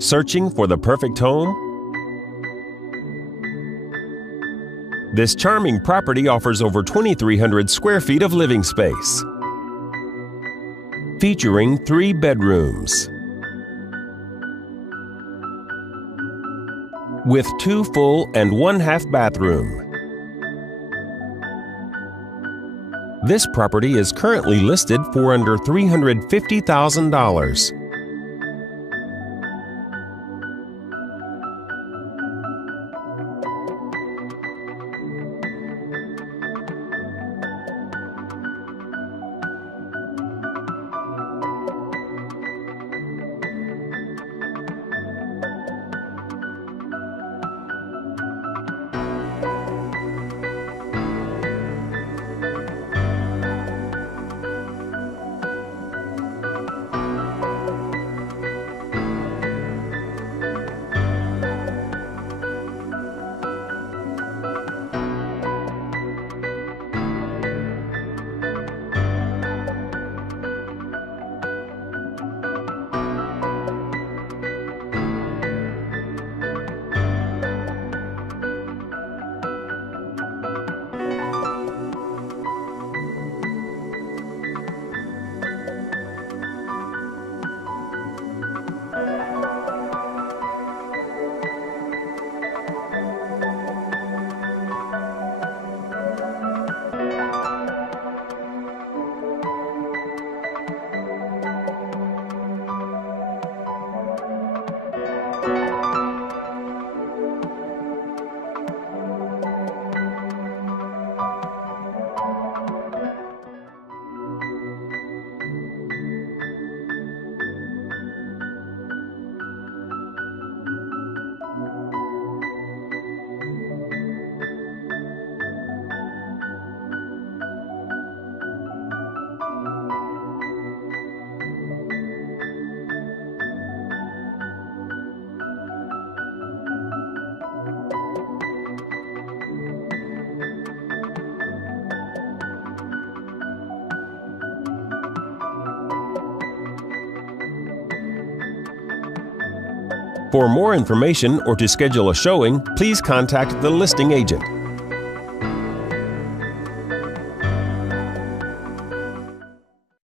Searching for the perfect home? This charming property offers over 2,300 square feet of living space, featuring 3 bedrooms, with 2 full and 1/2 bathroom. This property is currently listed for under $350,000. For more information or to schedule a showing, please contact the listing agent.